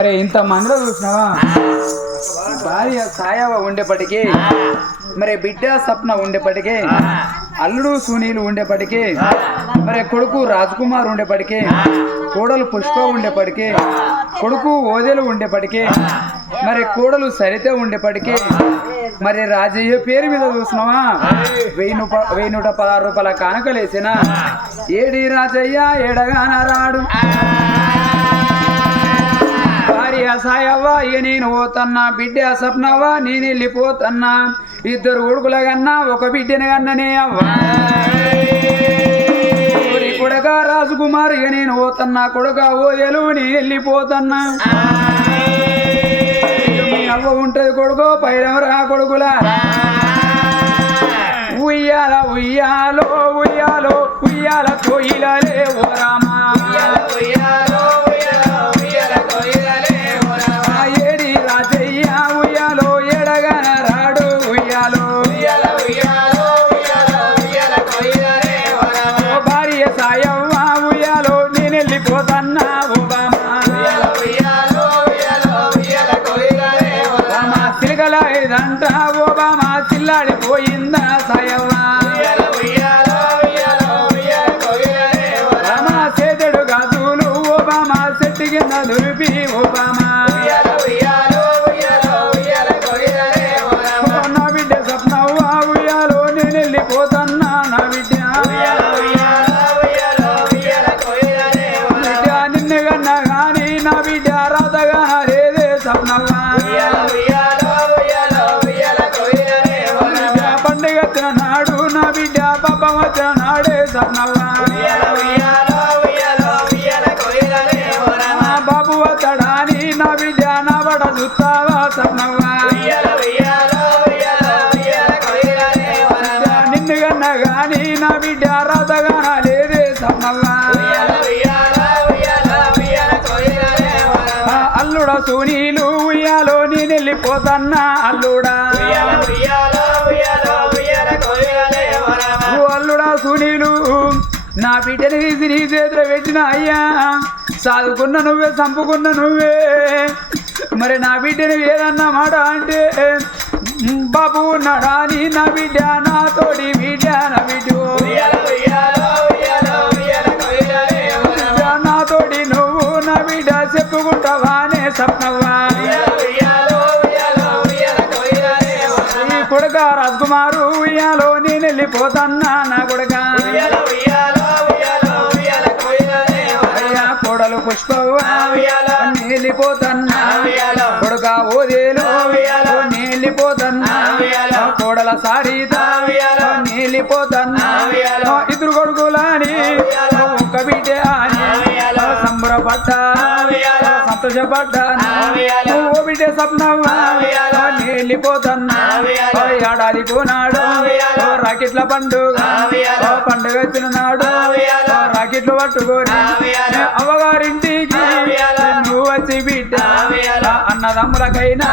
అరే ఇంత మందిలో చూసినావా భార్య సాయవ ఉండేపటికి మరి బిడ్డ సప్న ఉండేపటికి అల్లుడు సునీలు ఉండేపటికి మరి కొడుకు రాజ్కుమార్ ఉండేపటికి కోడలు పుష్ప ఉండేపటికి కొడుకు ఓదెలు ఉండేపటికి మరి కోడలు సరిత ఉండేపటికి మరి రాజయ్య పేరు మీద చూసినావా 1116 రూపాయల కానుకలేసిన ఏడి రాజయ్య ఏడగాన రాడు భార్య సాయవ్వా ఇక నేను పోతన్నా బిడ్డ సప్నవ్వా నేను వెళ్ళిపోతన్నా ఇద్దరు కొడుకుల కన్నా ఒక బిడ్డని కన్ననే అవ్వా కొడుక రాజకుమార్ ఇక నేను పోతన్నా కొడుక ఓదెలు నేను వెళ్ళిపోతన్నా మీ అవ్వ ఉంటది కొడుకో పైరవరా కొడుకులా ఉయ్యాల ఉయ్యాలో ఉయ్యాలో ఉయ్యాల కోయిలలే ఓ రామా ఏడి రాజయ్య ఉయ్యాలో ఎడగన రాడు ఉయ్యాలో భార్య సాయవ్వ ఉయ్యాలో నేను వెళ్ళిపోతన్నా ఓబామా సిలకల ఇదంట ఓబామా చిల్లాడిపోయిందా సాయవ్వ సేతుడు గాజులు ఓబామా చెట్టు కింద దులిపి ఓబామా నా బిడ్డ సప్నవ్వ ఉయ్యాలో నేను వెళ్ళిపోతన్నా నా బిడ్డ నిన్ను కన్నా గాని నా బిడ్డ రాతగా లేదే సప్నవ్వ పండుగ వచ్చిన నాడు నా బిడ్డ పాపం వచ్చిన నాడే సప్నవ్వ బాబు వస్తాడాని నా బిడ్డ నా బడ చూస్తావా సప్నవ్వ నిన్ను కన్నా గాని నా బిడ్డ రాతగా లేదే సప్నవ్వ అల్లుడా సునీలు ఉయ్యాలో నేను వెళ్ళిపోతన్నా అల్లుడా అల్లుడా సునీలు నా బిడ్డని తీసి నీ చేతిలో పెట్టిన అయ్యా చదువుకున్న నువ్వే చంపుకున్న నువ్వే మరి నా బిడ్డని ఏదన్నా మాట అంటే బాబు ఉన్నాడా నీ నా బిడ్డ నాతోటి బిడ్డ నా బిడ్డ నాతోటి నువ్వు నా బిడ్డ చెప్పుకుంటావానే సప్నవ్వా కొడుక రాజ్కుమారు ఉయ్యాలో నేను వెళ్ళిపోతన్నా నా కొడుక అయ్యా కోడలు పుష్పవ్వా నేను వెళ్ళిపోతన్నా కొడుక ఓదేలు నేను వెళ్ళిపోతన్నా కోడల సారీత నేను వెళ్ళిపోతన్నా ఇద్దరు కొడుకులని ఒక్క బిడ్డ అని సంబరపడ్డా సంతోషపడ్డా ఓ బిడ్డ సప్నవ్వా నేను వెళ్ళిపోతన్నా ఏడాది కోనాడు రాకెట్ల పండుగ పండుగ వచ్చిన నాడు రాకెట్లు పట్టుకొని అవ్వగారింటికి నువ్వు వచ్చి బిడ్డ అన్నదమ్ములకైనా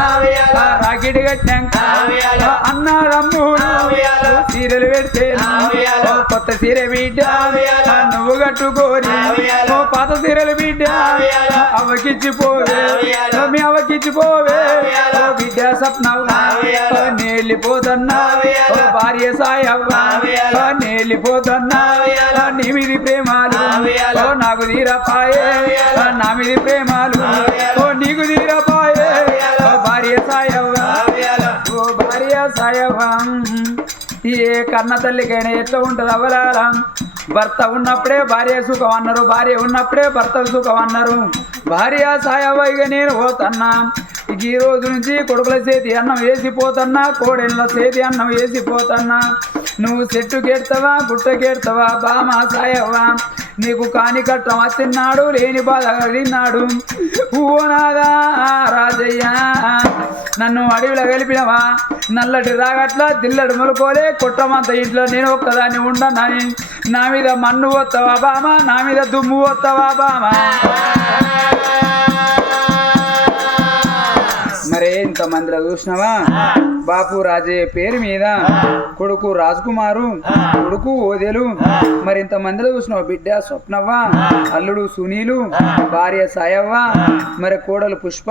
రాకెట్ కట్టాక అన్నదమ్ములు సీరెలు పెడితే కొత్త సీర బిడ్డ నువ్వు కట్టుకోని పాత సీరెలు బిడ్డ అవ్వకిచ్చిపోవే మీ అవ్వకిచ్చిపోవే బిడ్డ సప్నవ్వ నేలిపోతన్నా భార్య సాయవ్వ నేలిపోతన్నా నీ మీది ప్రేమాలు నాకు తీరపాయే నా మీది ప్రేమాలు నీకు తీరపాయే భార్య సాయవ్వ ఓ భార్య సాయవ్వ ఏ కన్న తల్లికైనా ఎట్లా ఉంటుంది అవలాల భర్త ఉన్నప్పుడే భార్య సుఖం అన్నారు భార్య ఉన్నప్పుడే భర్త సుఖం అన్నారు భార్య సాయవ్వగా నేను పోతన్నా ఇక ఈ రోజు నుంచి కొడుకుల చేతి అన్నం వేసిపోతన్నా కోడెళ్ళ చేతి అన్నం వేసిపోతన్నా నువ్వు చెట్టుకెడతావా గుట్టకెడతావా బామా సాయవ్వా నీకు కాని కట్టం వచ్చిన్నాడు లేని బాధ కలిగినాడు ఓనాదా రాజయ్య నన్ను అడవిలో కలిపినవా నల్లటి రాగట్ల దిల్లడు మొలుకోలే కొట్టమంత ఇంట్లో నేను ఒక్కదాన్ని ఉండనని నా మీద మన్ను పోతావా బామా నా మీద దుమ్ము పోతావా బామా మరే ఇంతమందిలో చూసినావా బాపు రాజే పేరు మీద కొడుకు రాజకుమారు కొడుకు ఓదెలు మరి ఇంత మందిలో చూసిన బిడ్డ స్వప్నవ్వ అల్లుడు సునీలు భార్య సాయవ్వ మరి కోడలు పుష్ప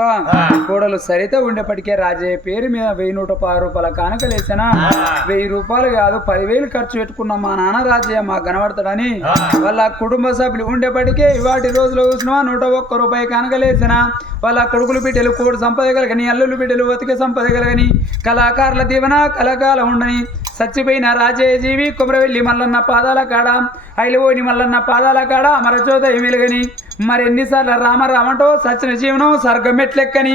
కోడలు సరిత ఉండేప్పటికే రాజే పేరు మీద 1116 రూపాయల కానుకలేసిన 1000 రూపాయలు కాదు 10,000 ఖర్చు పెట్టుకున్న మా నాన్న రాజయ్య మా కనబడతాడని వాళ్ళ కుటుంబ సభ్యులు ఉండేప్పటికే ఇవాటి రోజులో చూసిన 101 రూపాయి కానుకలేసిన వాళ్ళ కొడుకులు బిడ్డలు కోడి సంపద కలగని అల్లులు బిడ్డలు బతిక సంపద కలగని కళాకారుల దీవెన కళాకాలం ఉండని చచ్చిపోయిన రాజయ్య జీవి కుమరవెల్లి మల్లన్న పాదాల కాడ ఐలువోని మల్లన్న పాదాల కాడ మరచోత వెలుగని మరి ఎన్నిసార్లు రామ రామంటో సచిన జీవనం స్వర్గం ఎట్లెక్కని